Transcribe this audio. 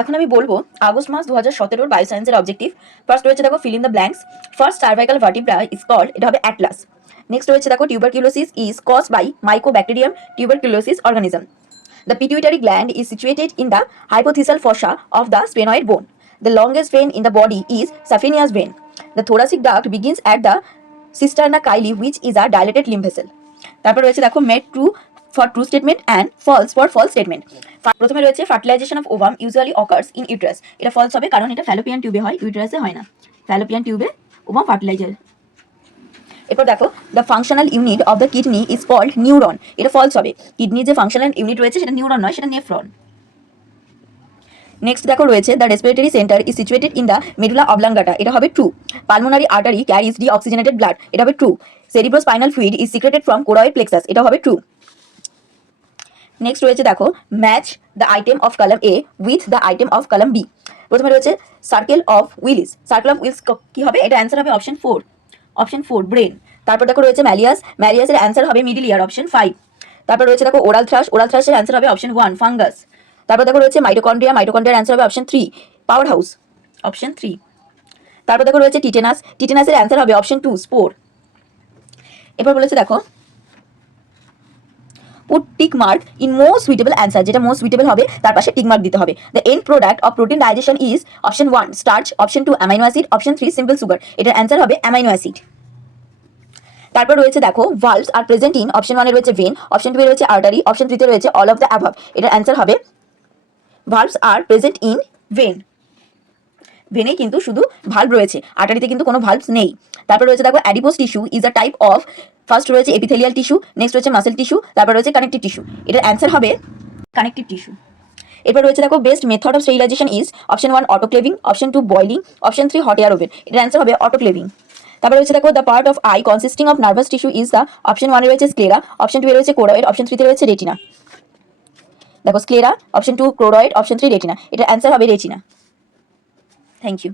এখন আমি বলবো আগস্ট মাস 2017 বায়োসায়েন্সের অবজেক্টিভ। ফার্স্ট রয়েছে দেখো fill in the blanks. First cervical vertebra is called, এটা হবে অ্যাটলাস। নেক্সট রয়েছে দেখো tuberculosis is caused by mycobacterium tuberculosis organism. The pituitary gland is situated in the hypophyseal fossa of the sphenoid bone. The longest vein in the body is saphenous vein. The thoracic duct begins at the cisterna chyli, which is a dilated lymph vessel. তারপর রয়েছে দেখো made true for true statement and false for false statement. প্রথমে রয়েছে fertilisation of ovum usually occurs in uterus, এটা false হবে কারণ এটা Fallopian টিউবে হয়, ইউট্রাসে হয় না। ফ্যালোপিয়ান টিউবে ওভাম ফার্টিলাইজার। এরপর দেখো the functional unit of the kidney is called neuron, এটা ফলস হবে। কিডনির যে ফাংশনাল ইউনিট রয়েছে সেটা নিউরন নয়, সেটা নেফ্রন। নেক্সট দেখো রয়েছে the respiratory centre is situated in the medulla oblongata, এটা হবে true. Pulmonary artery carries deoxygenated blood, এটা হবে true. Cerebrospinal fluid is secreted from choroid plexus, এটা হবে ট্রু। নেক্সট রয়েছে দেখো match the item of column A with the item of column B. প্রথমে রয়েছে circle of Willis, circle of Willis কি হবে, এটা অ্যান্সার হবে অপশন 4, অপশন 4 ব্রেন। তারপর দেখো রয়েছে ম্যালিয়াস, ম্যালিয়াসের অ্যান্সার হবে মিডল ইয়ার, অপশন 5। তারপর রয়েছে দেখো ওরাল থ্রাশ, ওরাল থ্রাশের অ্যান্সার হবে অপশন 1 ফাঙ্গাস। তারপর দেখো রয়েছে মাইটোকন্ড্রিয়া, মাইটোকন্ড্রিয়ার অ্যান্সার হবে অপশন 3 পাওয়ার হাউস, অপশন 3। তারপর দেখো রয়েছে টিটেনাস, টিটেনাসের অ্যান্সার হবে অপশন 2 স্পোর। এরপর বলেছে দেখো put tick mark in most suitable answer, যেটা মোস্ট সুইটেবল হবে তার পাশে টিক মার্ক দিতে হবে। The end product of protein digestion is option 1 starch, option 2 amino acid, option 3 simple sugar, এটার অ্যান্সার হবে অ্যামাইনো অ্যাসিড। তারপর রয়েছে দেখো valves are present in, option 1 এ রয়েছে ভেন, অপশন 2 এ রয়েছে আর্টারি, অপশন 3 তে রয়েছে অল অফ দ্য অ্যাবভ, এটার অ্যান্সার হবে valves are present in vein. ভেনে কিন্তু শুধু ভালভ রয়েছে, আর্টারিতে কিন্তু কোনো ভালভস নেই। তারপর রয়েছে দেখো adipose tissue is a type of, first রয়েছে এপিথেলিয়াল টিস্যু, নেক্সট রয়েছে মাসেল টিস্যু, তারপর রয়েছে কানেকটিভ টিস্যু, এটার অ্যান্সার হবে কানেকটিভ টিস্যু। এরপর রয়েছে দেখো best method of sterilisation is option 1 autoclaving, option 2 boiling, option 3 hot air oven, এটার অ্যান্সার হবে অটোক্লেভিং। তারপর রয়েছে দেখো the part of eye consisting of nervous tissue is the, option 1 এ রয়েছে স্ক্লেরা, অপশন 2 এ রয়েছে কোরয়েড, অপশন 3 তে রয়েছে রেটিনা। দেখো sclera, option 2 choroid, option 3 retina, এটার অ্যান্সার হবে রেটিনা। Thank you.